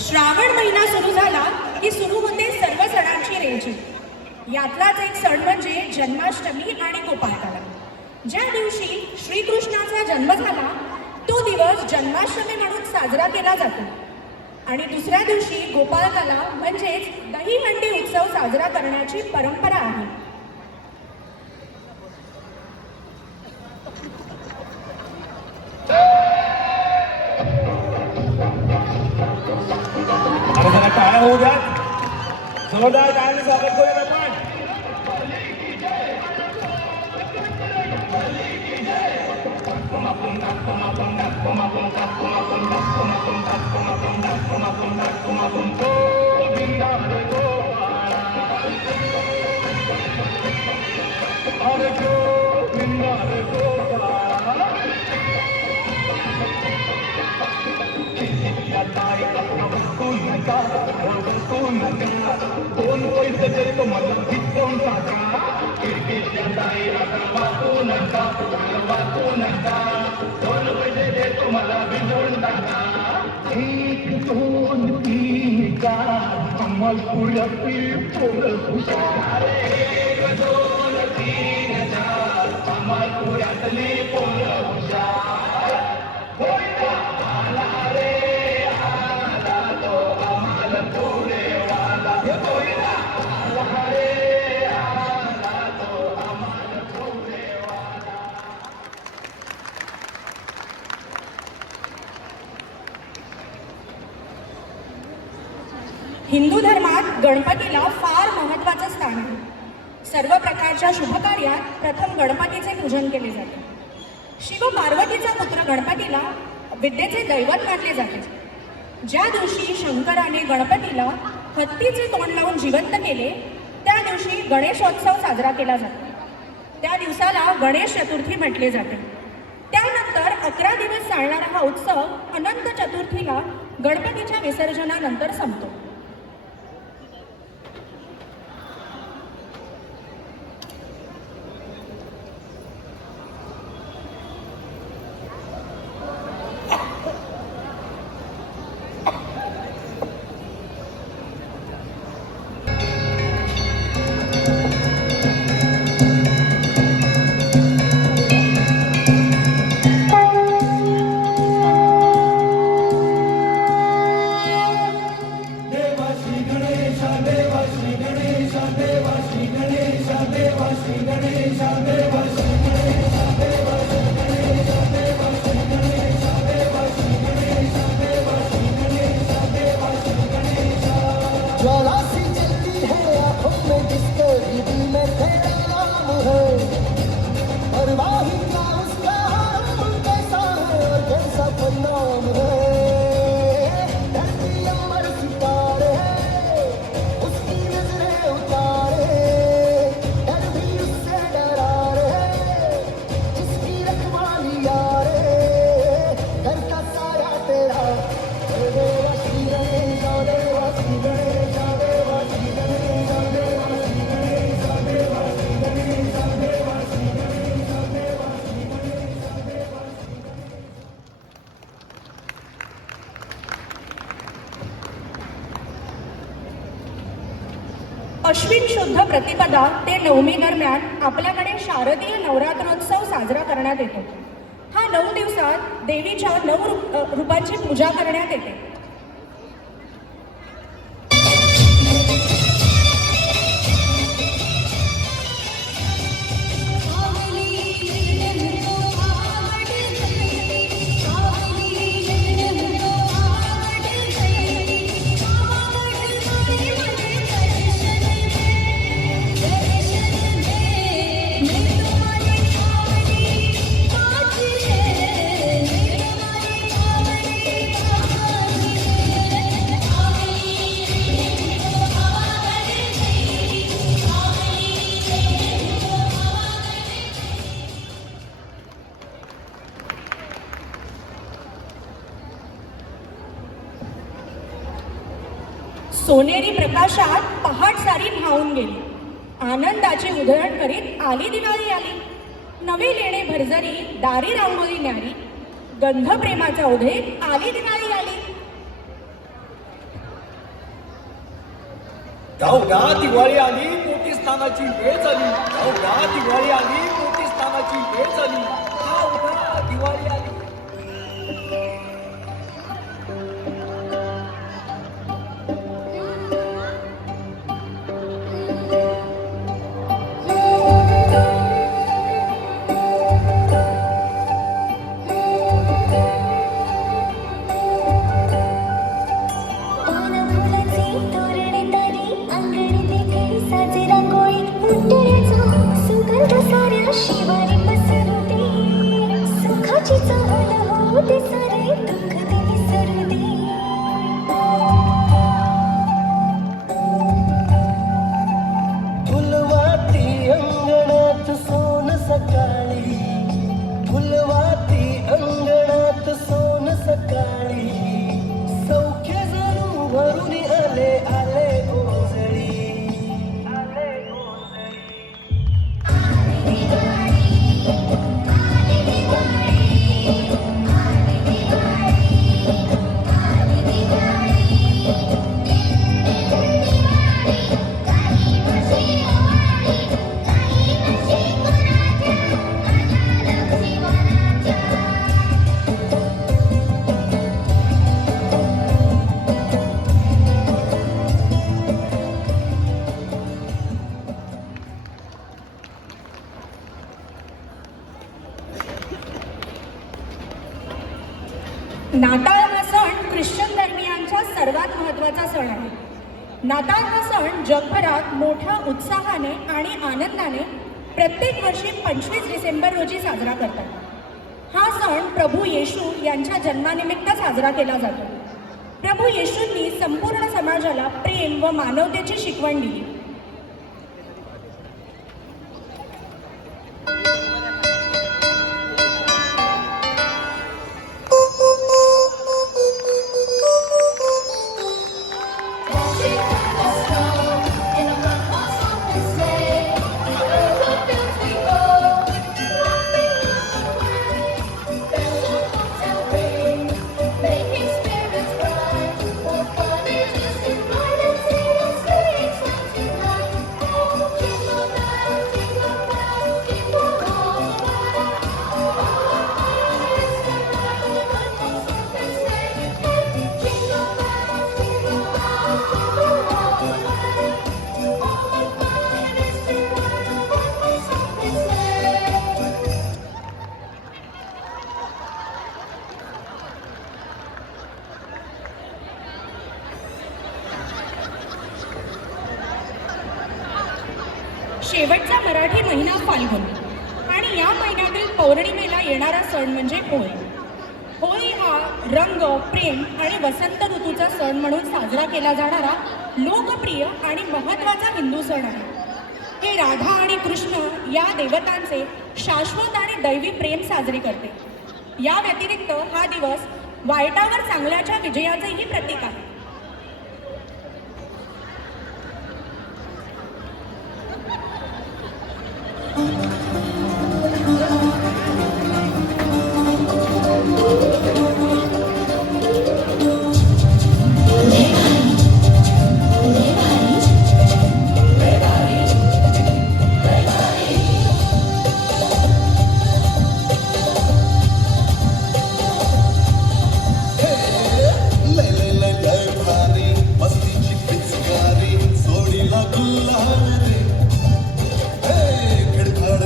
श्रावण महिना सुरू झाला की सुरू होते सर्व सणांची रेलचेल. यातलाच एक सण म्हणजे जन्माष्टमी आणि गोपाळकाला. ज्या दिवशी श्रीकृष्णाचा जन्म झाला तो दिवस जन्माष्टमी म्हणून साजरा केला जातो आणि दुसऱ्या दिवशी गोपाळकाला म्हणजेच दहीहंडी उत्सव साजरा करण्याची परंपरा आहे. टाळ्या होऊ द्या. जोरदार टाळ्यांनी स्वागत करूया आपण. दोन पैसे देतो मला डिस्काउंट टाका. खिडकीच्या दारात वाचू नका, वाचू नका. दोन पैसे देतो मला भिजवून टाका. 1 2 3 4 अमलपुरातील पोरं हुशार. 1 2 3 4 अमलपुरातली पोरं हुशार. आला रे आला तो अमलपुरे वाला. आला रे आला तो अमलपुरे वाला. हिंदू धर्मात गणपतीला फार महत्त्वाचं स्थान आहे. सर्व प्रकारच्या शुभकार्यात प्रथम गणपतीचे पूजन केले जाते. शिव पार्वतीचा पुत्र गणपतीला विद्येचे दैवत मानले जाते. ज्या दिवशी शंकराने गणपतीला हत्तीचे तोंड लावून जिवंत केले त्या दिवशी गणेशोत्सव साजरा केला जातो. त्या दिवसाला गणेश चतुर्थी म्हटले जाते. त्यानंतर 11 दिवस चालणारा हा उत्सव अनंत चतुर्थीला गणपतीच्या विसर्जनानंतर संपतो. अश्विन शुद्ध प्रतिपदा ते नवमी दरम्यान आपल्याकडे शारदीय नवरात्रोत्सव साजरा करण्यात येतो. हा 9 दिवसात देवीच्या 9 रूपांची पूजा करण्यात येते. सोनेरी प्रकाशात पहाट सारी भावून गेली. आनंदाची उधळण करीत आली दिवाळी आली. नवे लेणे भरजरी दारी रांगोळी न्यारी. गंध प्रेमाचा उधेत आली दिवाळी आली. गावगा दिवाळी आली मोठी स्नानाची वेळ झाली. गावगा दिवाळी आली मोठी स्नानाची वेळ झाली. गावगा दिवाळी आली. फुलवाती अंगणात सोन सकाळी. फुलवाती अंगणात सोन सकाळी. सौख्य जणू भरून आले आले ओझळी. नाताळ हा सण ख्रिश्चन धर्मियांचा सर्वात महत्त्वाचा सण आहे. नाताळ हा सण जगभरात मोठ्या उत्साहाने आणि आनंदाने प्रत्येक वर्षी 25 डिसेंबर रोजी साजरा करतात. हा सण प्रभू येशू यांच्या जन्मानिमित्त साजरा केला जातो. प्रभू येशूंनी संपूर्ण समाजाला प्रेम व मानवतेची शिकवण दिली. शेवटचा मराठी महिना फाल्गुन आणि या महिन्यातील पौर्णिमेला येणारा सण म्हणजे होळी. होळी हा रंग, प्रेम आणि वसंत ऋतूचा सण म्हणून साजरा केला जाणारा लोकप्रिय आणि महत्त्वाचा हिंदू सण आहे. हे राधा आणि कृष्ण या देवतांचे शाश्वत आणि दैवी प्रेम साजरे करते. या व्यतिरिक्त हा दिवस वाईटावर चांगल्याच्या विजयाचेही प्रतीक आहे. सोडीला गुल्हार रे. खडखड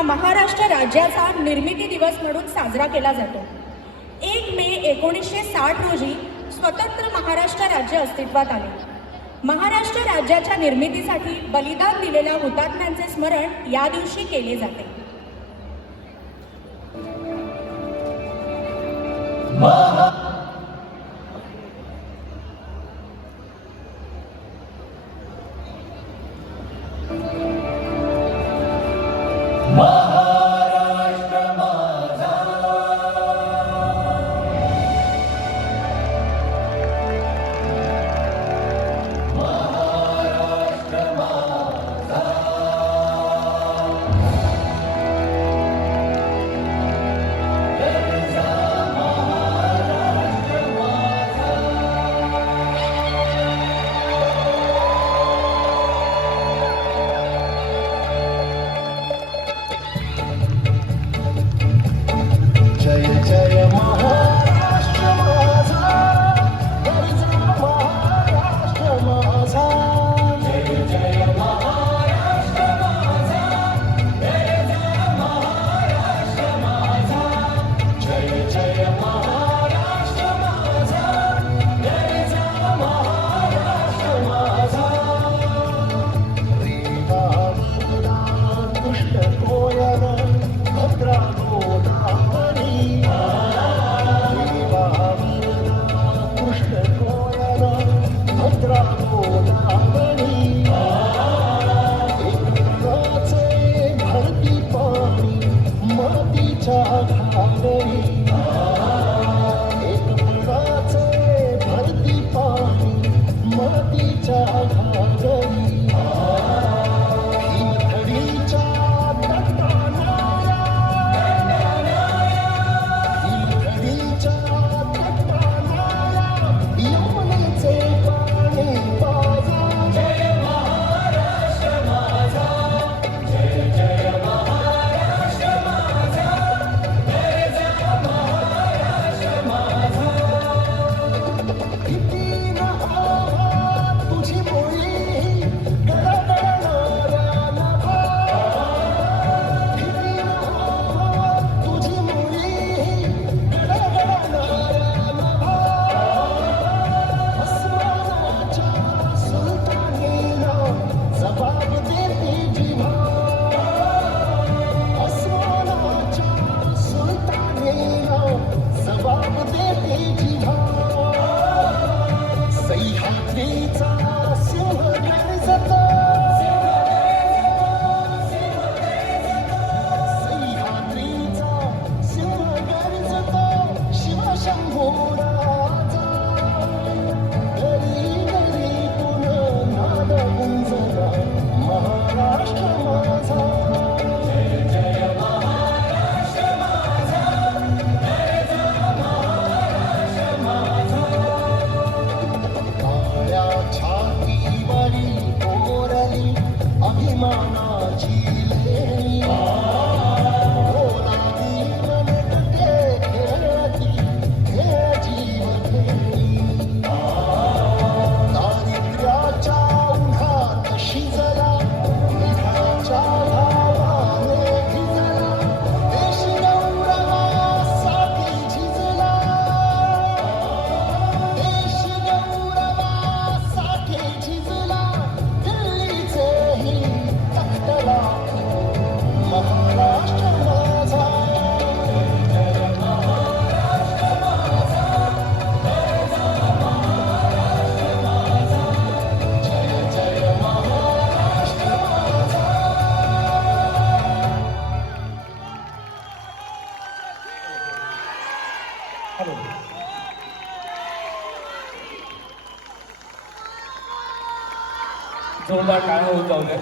हा महाराष्ट्र राज्याचा निर्मिती दिवस म्हणून साजरा केला जातो. 1 मे 1960 रोजी स्वतंत्र महाराष्ट्र राज्य अस्तित्वात आले. महाराष्ट्र राज्याच्या निर्मितीसाठी बलिदान दिलेल्या हुतात्म्यांचे स्मरण या दिवशी केले जाते. जय जय महाराष्ट्र माझा, गरजा महाराष्ट्र माझा. जय जय महाराष्ट्र माझा, गरजा महाराष्ट्र माझा. जय जय महाराष्ट्र माझा, गरजा महाराष्ट्र माझा. रेवा वरदा दुष्ट कोयर भद्रा गोदावरी. रेवा वरदा कृष्ण कोयर भद्रा गोदावरी. एकराचे भरती पाणी मातीच्या घागरी. एकराचे भरती पाणी मातीच्या घागरी. हिमथडीच्या तटानाया, हिमथडीच्या तटानाया यमुनेचे पाणी पाजा. जय महाराष्ट्र माझा, जय जय महाराष्ट्र माझा, गरजा महाराष्ट्र माझा. किती आवाज तुझी बोली गडगडणाऱ्या नभा. किती आवाज तुझी बोली गडगडणाऱ्या नभा. अस्मानाच्या सुलतानीला जबाब देते जिव्हा. अस्मानाच्या सुलतानीला जबाब देते जिव्हा. सह्याद्रीचा सिंह गर्जतो. सह्याद्रीचा सिंह गर्जतो. शिवशंभो राजा. घरी घरीतून नाद गुंजला महाराष्ट्र माझा. जय जय महाराष्ट्र माझा, गरजा महाराष्ट्र माझा. काळ्या छातीवरी कोरली अभिमानाची लेणी. गोलाबी मनगटे खेळती खेळ जीवघेणी. दारिद्र्याच्या उन्हात शिजला, निधाच्या भावाने भिजला. देश गौरवासाठी झिजला. देश गौरवासाठी झिजला. दिल्लीचेही तख्त राखो महाराष्ट्र माझा. जय जय महाराष्ट्र माझा, गरजा महाराष्ट्र माझा. जय जय महाराष्ट्र माझा. जोरदार टाळ्या होत जाऊ दे.